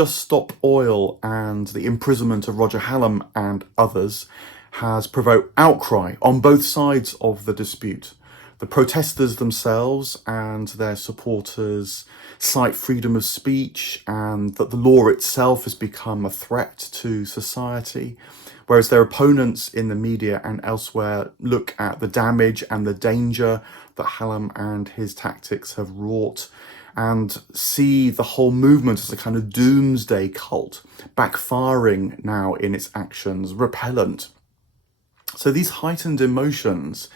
Just Stop Oil and the imprisonment of Roger Hallam and others has provoked outcry on both sides of the dispute. The protesters themselves and their supporters cite freedom of speech and that the law itself has become a threat to society, whereas their opponents in the media and elsewhere look at the damage and the danger that Hallam and his tactics have wrought and see the whole movement as a kind of doomsday cult, backfiring now in its actions, repellent. So these heightened emotions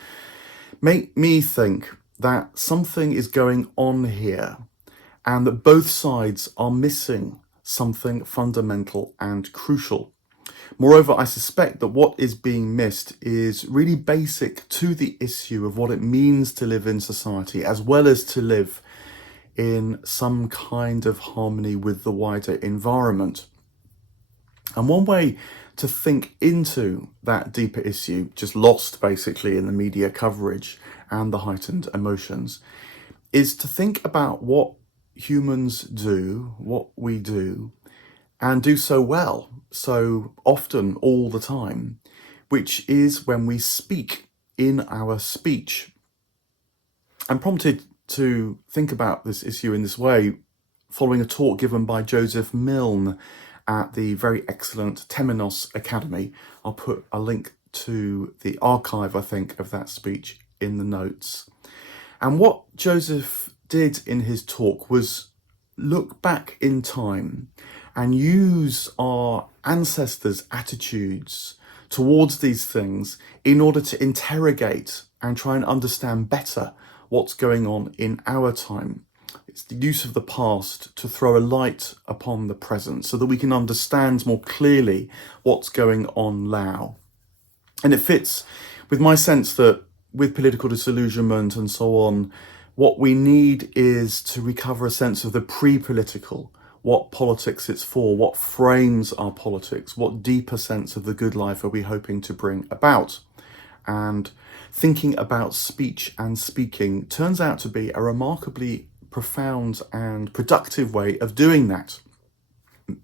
make me think that something is going on here and that both sides are missing something fundamental and crucial. Moreover, I suspect that what is being missed is really basic to the issue of what it means to live in society, as well as to live in some kind of harmony with the wider environment. And one way to think into that deeper issue, just lost basically in the media coverage and the heightened emotions, is to think about what humans do, what we do, and do so well, so often, all the time, which is when we speak in our speech. I'm prompted to think about this issue in this way following a talk given by Joseph Milne at the very excellent Temenos Academy. I'll put a link to the archive, I think, of that speech in the notes. And what Joseph did in his talk was look back in time and use our ancestors' attitudes towards these things in order to interrogate and try and understand better what's going on in our time. It's the use of the past to throw a light upon the present so that we can understand more clearly what's going on now. And it fits with my sense that with political disillusionment and so on, what we need is to recover a sense of the pre-political, what politics it's for, what frames our politics, what deeper sense of the good life are we hoping to bring about. And thinking about speech and speaking turns out to be a remarkably profound and productive way of doing that.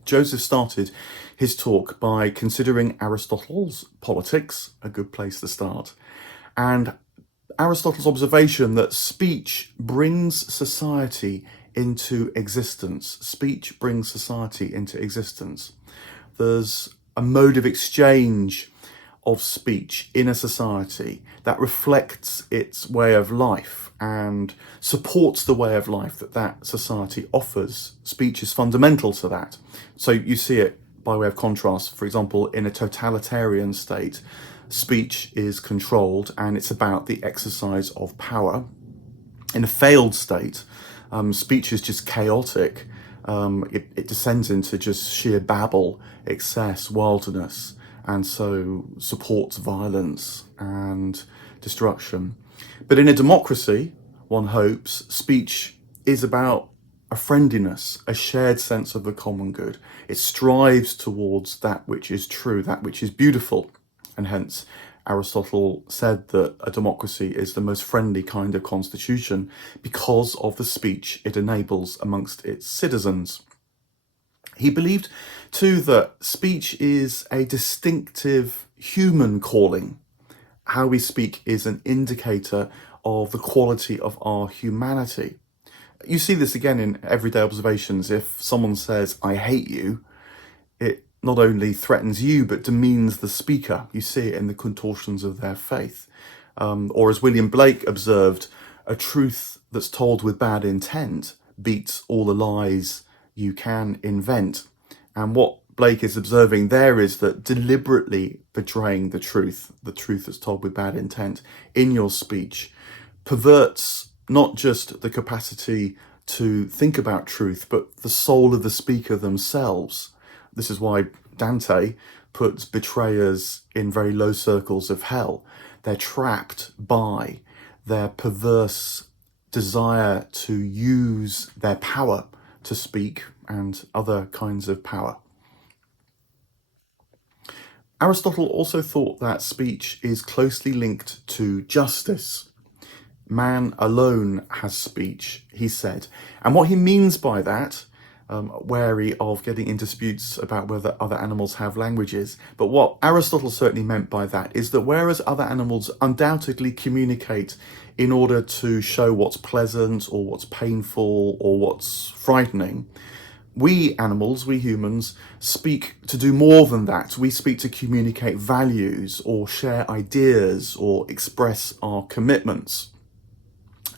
Joseph started his talk by considering Aristotle's Politics, a good place to start, and Aristotle's observation that speech brings society into existence. Speech brings society into existence. There's a mode of exchange of speech in a society that reflects its way of life and supports the way of life that that society offers. Speech is fundamental to that. So you see it by way of contrast, for example, in a totalitarian state, speech is controlled and it's about the exercise of power. In a failed state, speech is just chaotic. It descends into just sheer babble, excess, wildness, and so supports violence and destruction. But in a democracy, one hopes, speech is about a friendliness, a shared sense of the common good. It strives towards that which is true, that which is beautiful. And hence, Aristotle said that a democracy is the most friendly kind of constitution because of the speech it enables amongst its citizens. He believed, too, that speech is a distinctive human calling. How we speak is an indicator of the quality of our humanity. You see this again in everyday observations. If someone says, "I hate you," it not only threatens you, but demeans the speaker. You see it in the contortions of their faith. Or as William Blake observed, a truth that's told with bad intent beats all the lies you can invent. And what Blake is observing there is that deliberately betraying the truth that's told with bad intent in your speech, perverts not just the capacity to think about truth, but the soul of the speaker themselves. This is why Dante puts betrayers in very low circles of hell. They're trapped by their perverse desire to use their power to speak and other kinds of power. Aristotle also thought that speech is closely linked to justice. Man alone has speech, he said. And what he means by that, wary of getting in disputes about whether other animals have languages. But what Aristotle certainly meant by that is that whereas other animals undoubtedly communicate in order to show what's pleasant or what's painful or what's frightening, we animals, we humans, speak to do more than that. We speak to communicate values or share ideas or express our commitments.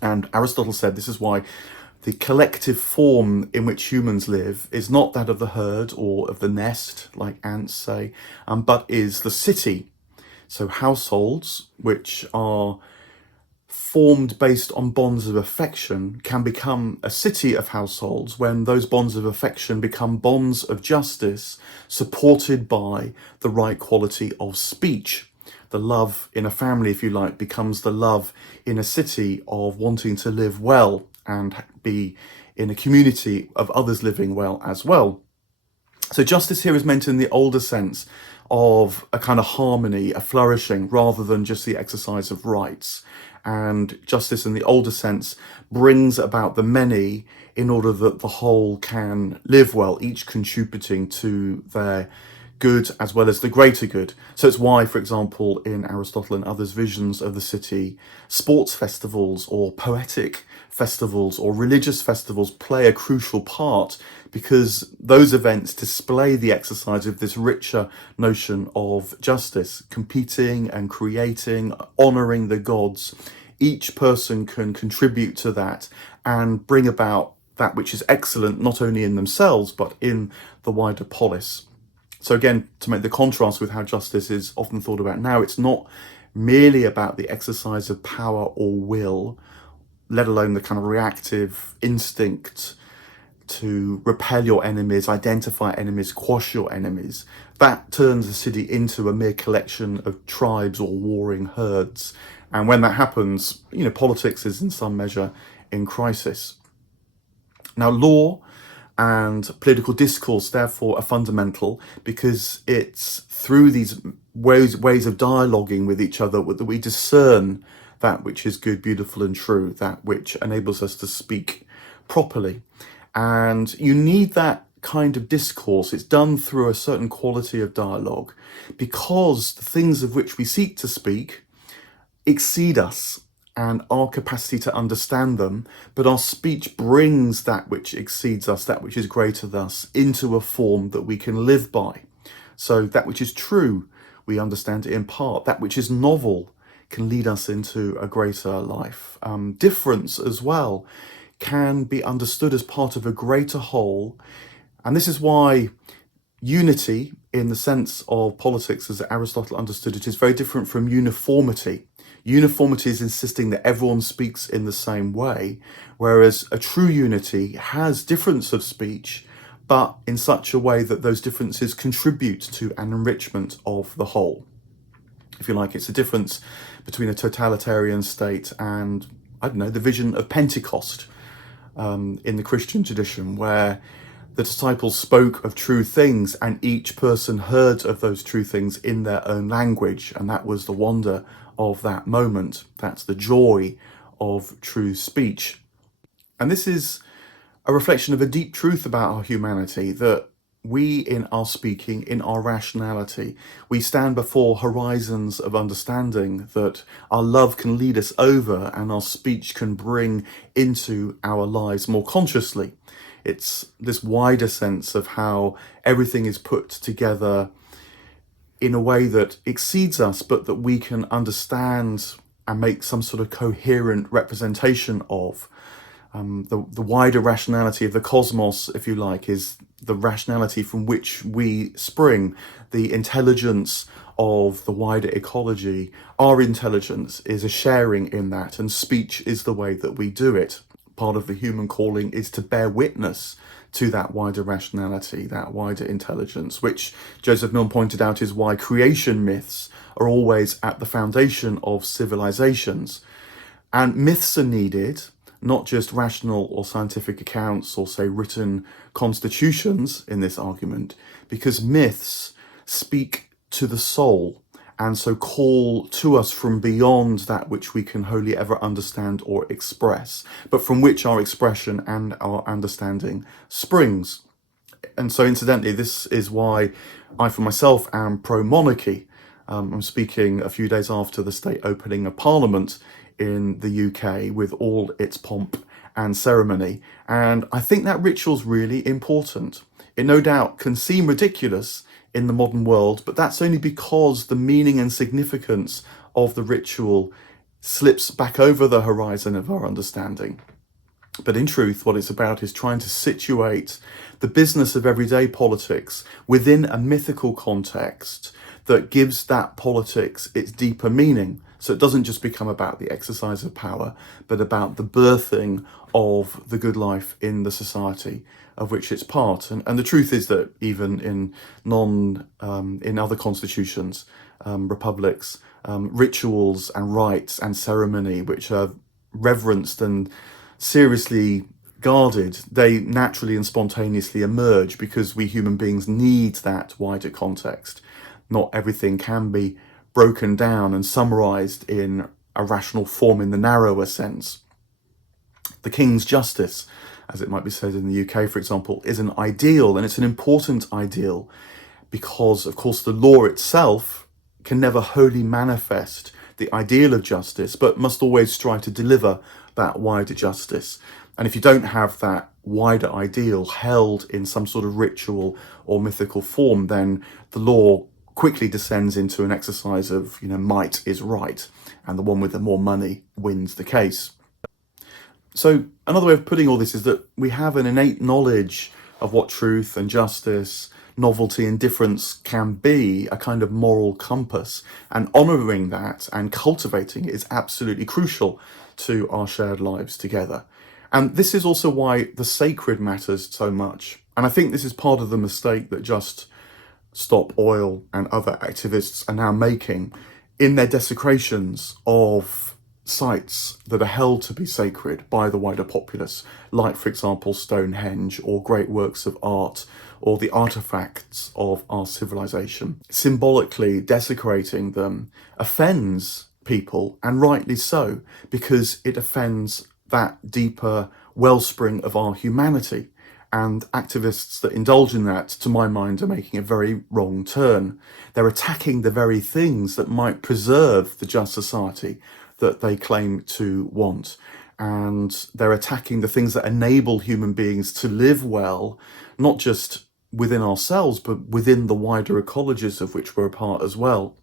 And Aristotle said this is why the collective form in which humans live is not that of the herd or of the nest, like ants say, but is the city. So households, which are formed based on bonds of affection, can become a city of households when those bonds of affection become bonds of justice, supported by the right quality of speech. The love in a family, if you like, becomes the love in a city of wanting to live well and be in a community of others living well as well. So justice here is meant in the older sense of a kind of harmony, a flourishing, rather than just the exercise of rights. And justice in the older sense brings about the many in order that the whole can live well, each contributing to their good as well as the greater good. So it's why, for example, in Aristotle and others' visions of the city, sports festivals or poetic festivals or religious festivals play a crucial part, because those events display the exercise of this richer notion of justice, competing and creating, honouring the gods. Each person can contribute to that and bring about that which is excellent, not only in themselves, but in the wider polis. So again, to make the contrast with how justice is often thought about now, it's not merely about the exercise of power or will, let alone the kind of reactive instinct to repel your enemies, identify enemies, quash your enemies. That turns the city into a mere collection of tribes or warring herds. And when that happens, politics is in some measure in crisis. Now, law and political discourse, therefore, are fundamental, because it's through these ways of dialoguing with each other that we discern that which is good, beautiful, and true, that which enables us to speak properly. And you need that kind of discourse. It's done through a certain quality of dialogue, because the things of which we seek to speak exceed us and our capacity to understand them, but our speech brings that which exceeds us, that which is greater than us, into a form that we can live by. So that which is true, we understand it in part. That which is novel can lead us into a greater life. Difference as well can be understood as part of a greater whole. And this is why unity, in the sense of politics as Aristotle understood it, is very different from uniformity. Uniformity is insisting that everyone speaks in the same way, whereas a true unity has difference of speech, but in such a way that those differences contribute to an enrichment of the whole. If you like, it's a difference between a totalitarian state and, the vision of Pentecost in the Christian tradition, where the disciples spoke of true things and each person heard of those true things in their own language. And that was the wonder of that moment. That's the joy of true speech. And this is a reflection of a deep truth about our humanity, that we, in our speaking, in our rationality, we stand before horizons of understanding that our love can lead us over and our speech can bring into our lives more consciously. It's this wider sense of how everything is put together in a way that exceeds us, but that we can understand and make some sort of coherent representation of. The wider rationality of the cosmos, if you like, is the rationality from which we spring, the intelligence of the wider ecology. Our intelligence is a sharing in that, and speech is the way that we do it. Part of the human calling is to bear witness to that wider rationality, that wider intelligence, which Joseph Milne pointed out is why creation myths are always at the foundation of civilizations. And myths are needed, not just rational or scientific accounts or, say, written constitutions in this argument, because myths speak to the soul and so call to us from beyond that which we can wholly ever understand or express, but from which our expression and our understanding springs. And so incidentally, this is why I for myself am pro-monarchy. I'm speaking a few days after the state opening of Parliament in the UK with all its pomp and ceremony. And I think that ritual's really important. It no doubt can seem ridiculous in the modern world, but that's only because the meaning and significance of the ritual slips back over the horizon of our understanding. But in truth, what it's about is trying to situate the business of everyday politics within a mythical context that gives that politics its deeper meaning. So it doesn't just become about the exercise of power, but about the birthing of the good life in the society of which it's part. And the truth is that even in in other constitutions, republics, rituals and rites and ceremony, which are reverenced and seriously guarded, they naturally and spontaneously emerge because we human beings need that wider context. Not everything can be broken down and summarized in a rational form in the narrower sense. The King's justice, as it might be said in the UK, for example, is an ideal, and it's an important ideal because, of course, the law itself can never wholly manifest the ideal of justice, but must always strive to deliver that wider justice. And if you don't have that wider ideal held in some sort of ritual or mythical form, then the law quickly descends into an exercise of, might is right, and the one with the more money wins the case. So another way of putting all this is that we have an innate knowledge of what truth and justice, novelty and difference can be, a kind of moral compass, and honouring that and cultivating it is absolutely crucial to our shared lives together. And this is also why the sacred matters so much. And I think this is part of the mistake that Just Stop Oil and other activists are now making in their desecrations of sites that are held to be sacred by the wider populace, like, for example, Stonehenge or great works of art or the artifacts of our civilization. Symbolically desecrating them offends people, and rightly so, because it offends that deeper wellspring of our humanity. And activists that indulge in that, to my mind, are making a very wrong turn. They're attacking the very things that might preserve the just society that they claim to want. And they're attacking the things that enable human beings to live well, not just within ourselves, but within the wider ecologies of which we're a part as well.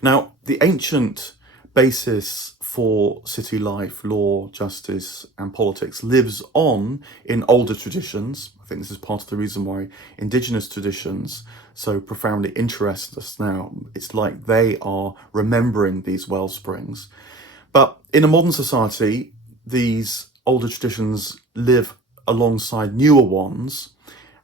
Now, the ancient basis for city life, law, justice, and politics lives on in older traditions. I think this is part of the reason why indigenous traditions so profoundly interest us now. It's like they are remembering these well springs. But in a modern society, these older traditions live alongside newer ones,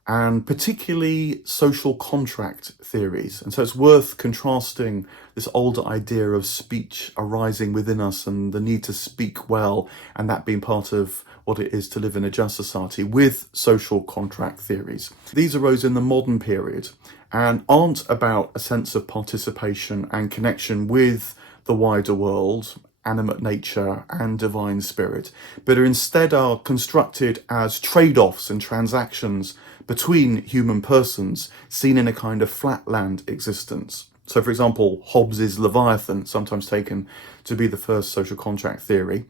and particularly social contract theories. And so it's worth contrasting this older idea of speech arising within us and the need to speak well, and that being part of what it is to live in a just society, with social contract theories. These arose in the modern period and aren't about a sense of participation and connection with the wider world, animate nature and divine spirit, but instead are constructed as trade-offs and transactions between human persons, seen in a kind of flatland existence. So, for example, Hobbes's Leviathan, sometimes taken to be the first social contract theory,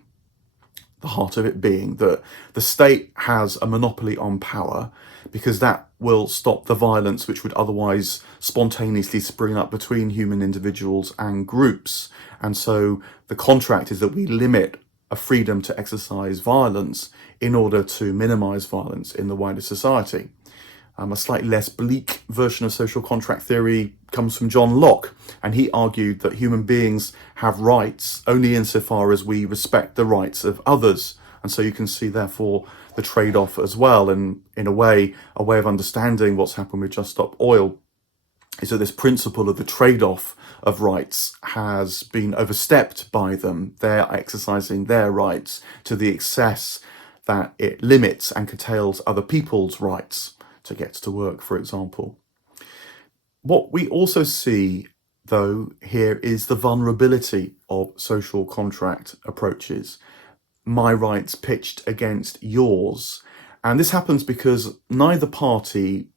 the heart of it being that the state has a monopoly on power because that will stop the violence which would otherwise spontaneously spring up between human individuals and groups. And so the contract is that we limit a freedom to exercise violence in order to minimize violence in the wider society. A slightly less bleak version of social contract theory comes from John Locke, and he argued that human beings have rights only insofar as we respect the rights of others. And so you can see, therefore, the trade-off as well. And in a way of understanding what's happened with Just Stop Oil is that this principle of the trade-off of rights has been overstepped by them. They're exercising their rights to the excess that it limits and curtails other people's rights to get to work, for example. What we also see, though, here is the vulnerability of social contract approaches. My rights pitched against yours. And this happens because neither party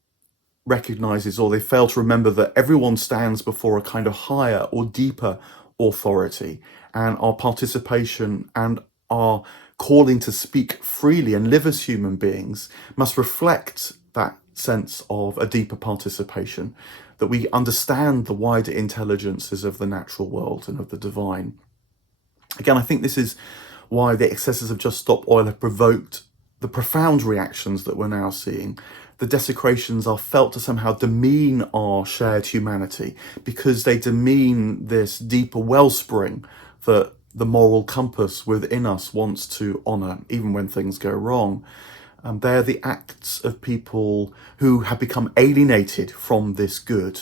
recognizes, or they fail to remember, that everyone stands before a kind of higher or deeper authority, and our participation and our calling to speak freely and live as human beings must reflect that sense of a deeper participation, that we understand the wider intelligences of the natural world and of the divine. Again, I think this is why the excesses of Just Stop Oil have provoked the profound reactions that we're now seeing. The desecrations are felt to somehow demean our shared humanity, because they demean this deeper wellspring that the moral compass within us wants to honour, even when things go wrong. They're the acts of people who have become alienated from this good.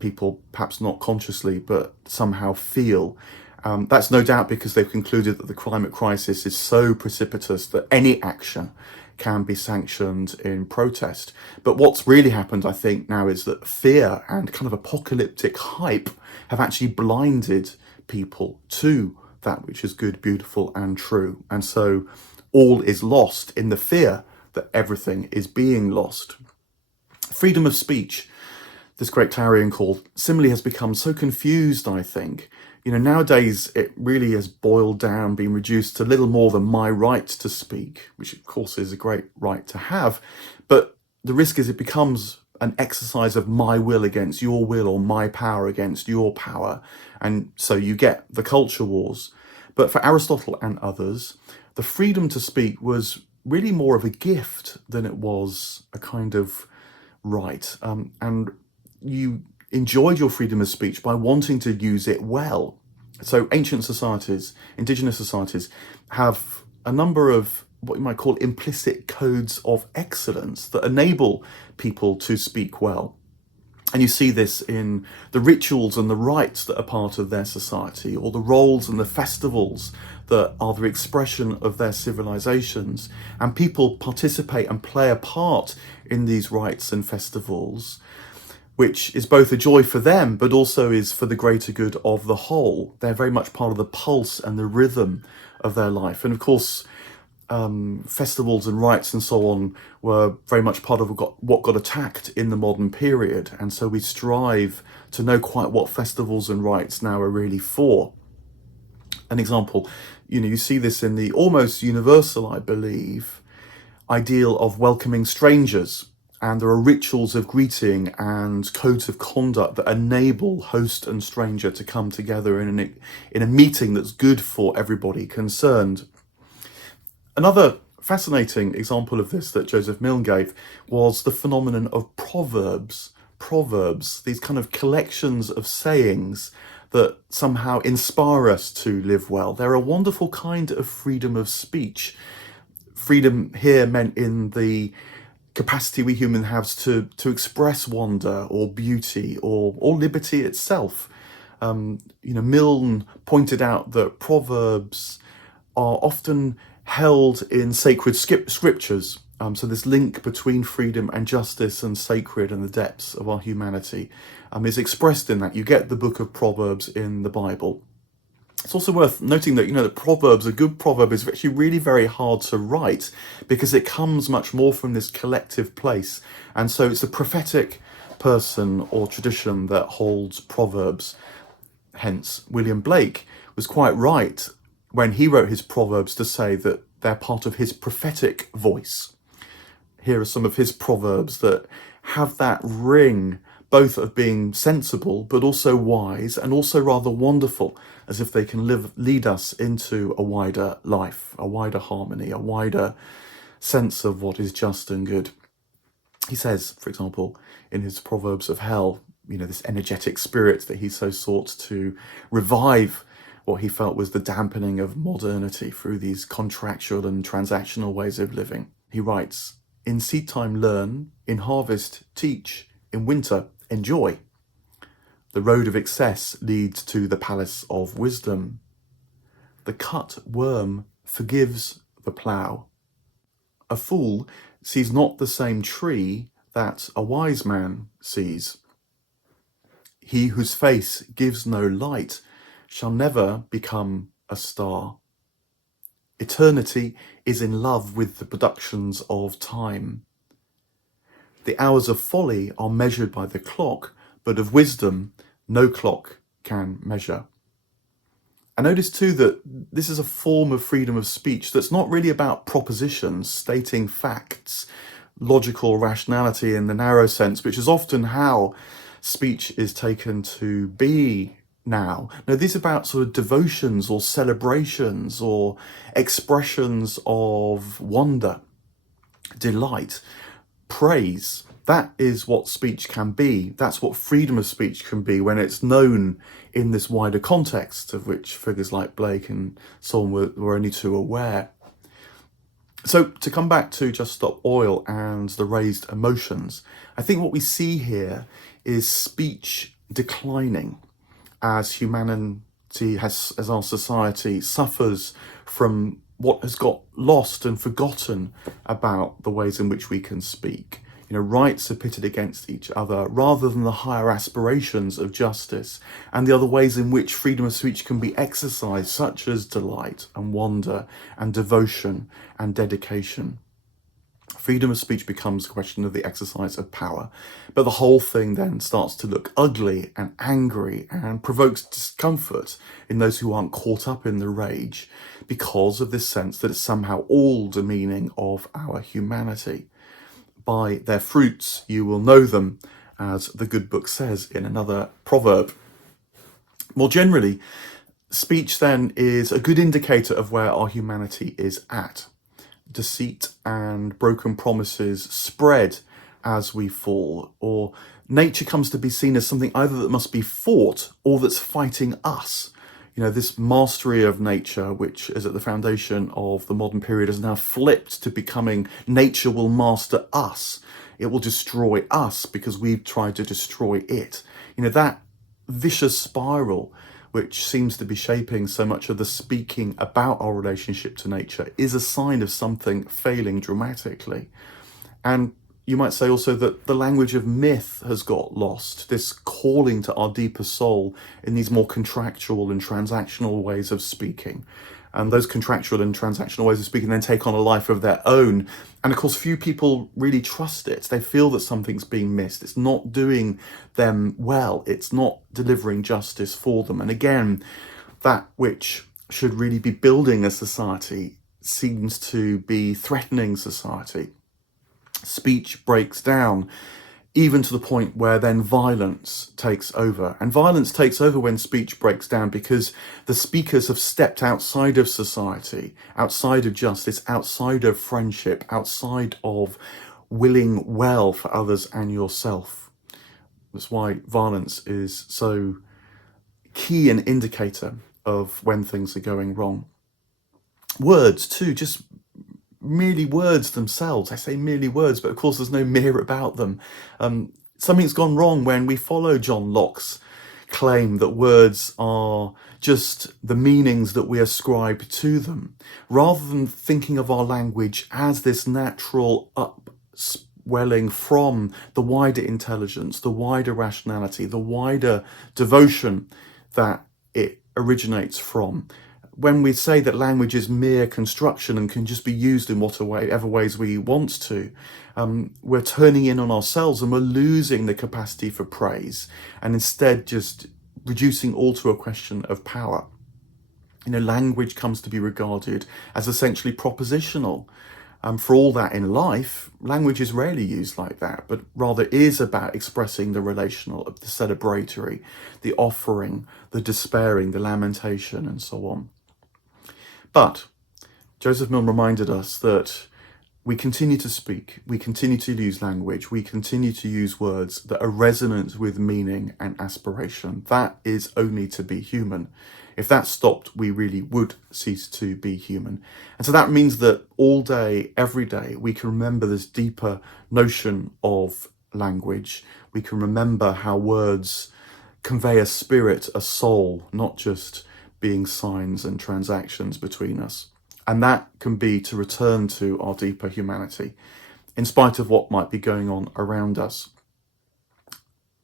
People perhaps not consciously, but somehow feel. That's no doubt because they've concluded that the climate crisis is so precipitous that any action can be sanctioned in protest. But what's really happened, I think, now is that fear and kind of apocalyptic hype have actually blinded people to that which is good, beautiful, and true. And so all is lost in the fear that everything is being lost. Freedom of speech, this great clarion call, similarly has become so confused, I think. Nowadays it really has boiled down, been reduced to little more than my right to speak, which of course is a great right to have. But the risk is it becomes an exercise of my will against your will, or my power against your power. And so you get the culture wars. But for Aristotle and others, the freedom to speak was really more of a gift than it was a kind of right. And you enjoyed your freedom of speech by wanting to use it well. So ancient societies, indigenous societies, have a number of what you might call implicit codes of excellence that enable people to speak well. And you see this in the rituals and the rites that are part of their society, or the roles and the festivals that are the expression of their civilizations. And people participate and play a part in these rites and festivals, which is both a joy for them, but also is for the greater good of the whole. They're very much part of the pulse and the rhythm of their life. And of course, festivals and rites and so on were very much part of what got attacked in the modern period. And so we strive to know quite what festivals and rites now are really for. An example, you see this in the almost universal, I believe, ideal of welcoming strangers. And there are rituals of greeting and codes of conduct that enable host and stranger to come together in a meeting that's good for everybody concerned. Another fascinating example of this that Joseph Milne gave was the phenomenon of proverbs. Proverbs, these kind of collections of sayings that somehow inspire us to live well. They're a wonderful kind of freedom of speech. Freedom here meant in the capacity we humans have to express wonder or beauty or liberty itself. Milne pointed out that proverbs are often held in sacred scriptures. So this link between freedom and justice and sacred and the depths of our humanity is expressed in that. You get the book of Proverbs in the Bible. It's also worth noting that, that Proverbs, a good proverb is actually really very hard to write because it comes much more from this collective place. And so it's the prophetic person or tradition that holds Proverbs. Hence, William Blake was quite right when he wrote his Proverbs to say that they're part of his prophetic voice. Here are some of his Proverbs that have that ring, both of being sensible, but also wise, and also rather wonderful, as if they can lead us into a wider life, a wider harmony, a wider sense of what is just and good. He says, for example, in his Proverbs of hell, this energetic spirit that he so sought to revive what he felt was the dampening of modernity through these contractual and transactional ways of living. He writes, "In seed time learn, in harvest teach, in winter enjoy. The road of excess leads to the palace of wisdom. The cut worm forgives the plough. A fool sees not the same tree that a wise man sees. He whose face gives no light shall never become a star. Eternity is in love with the productions of time. The hours of folly are measured by the clock, but of wisdom no clock can measure. I notice too that this is a form of freedom of speech that's not really about propositions, stating facts, logical rationality in the narrow sense, which is often how speech is taken to be now. No, these are about sort of devotions or celebrations or expressions of wonder, delight, praise. That is what speech can be. That's what freedom of speech can be when it's known in this wider context of which figures like Blake and so on were only too aware. So to come back to Just Stop Oil and the raised emotions, I think what we see here is speech declining as humanity as our society suffers from what has got lost and forgotten about the ways in which we can speak. Rights are pitted against each other rather than the higher aspirations of justice and the other ways in which freedom of speech can be exercised, such as delight and wonder and devotion and dedication. Freedom of speech becomes a question of the exercise of power, but the whole thing then starts to look ugly and angry and provokes discomfort in those who aren't caught up in the rage because of this sense that it's somehow all demeaning of our humanity. By their fruits you will know them, as the good book says in another proverb. More generally, speech then is a good indicator of where our humanity is at. Deceit and broken promises spread as we fall, or nature comes to be seen as something either that must be fought or that's fighting us. This mastery of nature, which is at the foundation of the modern period, has now flipped to becoming nature will master us. It will destroy us because we've tried to destroy it. That vicious spiral, which seems to be shaping so much of the speaking about our relationship to nature, is a sign of something failing dramatically. And you might say also that the language of myth has got lost, this calling to our deeper soul in these more contractual and transactional ways of speaking. And those contractual and transactional ways of speaking then take on a life of their own. And of course, few people really trust it. They feel that something's being missed. It's not doing them well. It's not delivering justice for them. And again, that which should really be building a society seems to be threatening society. Speech breaks down, even to the point where then violence takes over. And violence takes over when speech breaks down because the speakers have stepped outside of society, outside of justice, outside of friendship, outside of willing well for others and yourself. That's why violence is so key an indicator of when things are going wrong. Words too, just merely words themselves. I say merely words, but of course there's no mere about them. Something's gone wrong when we follow John Locke's claim that words are just the meanings that we ascribe to them, rather than thinking of our language as this natural upwelling from the wider intelligence, the wider rationality, the wider devotion that it originates from. When we say that language is mere construction and can just be used in whatever ways we want to, we're turning in on ourselves and we're losing the capacity for praise and instead just reducing all to a question of power. Language comes to be regarded as essentially propositional. For all that in life, language is rarely used like that, but rather is about expressing the relational, the celebratory, the offering, the despairing, the lamentation, and so on. But Joseph Milne reminded us that we continue to speak, we continue to use language, we continue to use words that are resonant with meaning and aspiration. That is only to be human. If that stopped, we really would cease to be human. And so that means that all day, every day, we can remember this deeper notion of language. We can remember how words convey a spirit, a soul, not just being signs and transactions between us. And that can be to return to our deeper humanity, in spite of what might be going on around us.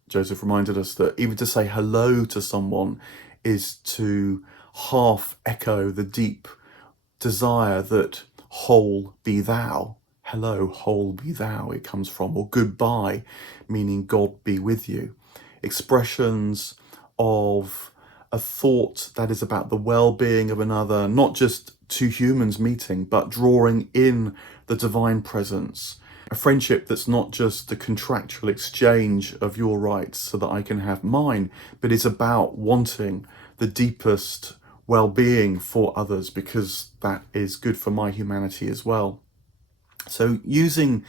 Joseph reminded us that even to say hello to someone is to half echo the deep desire that whole be thou. Hello, whole be thou, it comes from, or goodbye, meaning God be with you. Expressions of a thought that is about the well-being of another, not just two humans meeting, but drawing in the divine presence. A friendship that's not just the contractual exchange of your rights so that I can have mine, but is about wanting the deepest well-being for others because that is good for my humanity as well. So using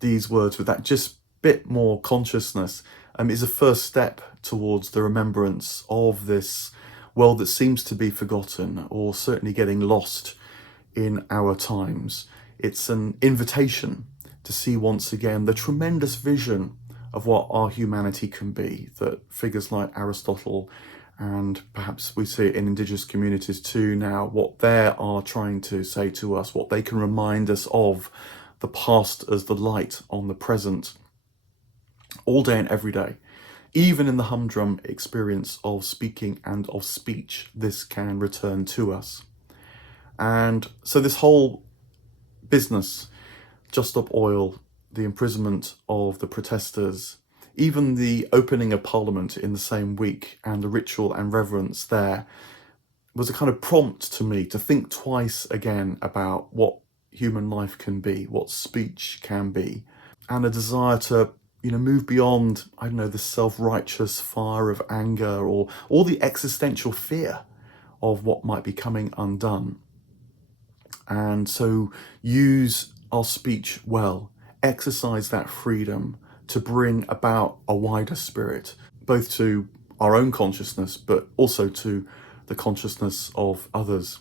these words with that just bit more consciousness is a first step towards the remembrance of this world that seems to be forgotten or certainly getting lost in our times. It's an invitation to see once again the tremendous vision of what our humanity can be, that figures like Aristotle, and perhaps we see it in indigenous communities too now, what they are trying to say to us, what they can remind us of, the past as the light on the present, all day and every day. Even in the humdrum experience of speaking and of speech, this can return to us. And so this whole business, Just Stop Oil, the imprisonment of the protesters, even the opening of Parliament in the same week and the ritual and reverence there was a kind of prompt to me to think twice again about what human life can be, what speech can be, and a desire to move beyond, I don't know, the self-righteous fire of anger or all the existential fear of what might be coming undone. And so use our speech well, exercise that freedom to bring about a wider spirit, both to our own consciousness, but also to the consciousness of others.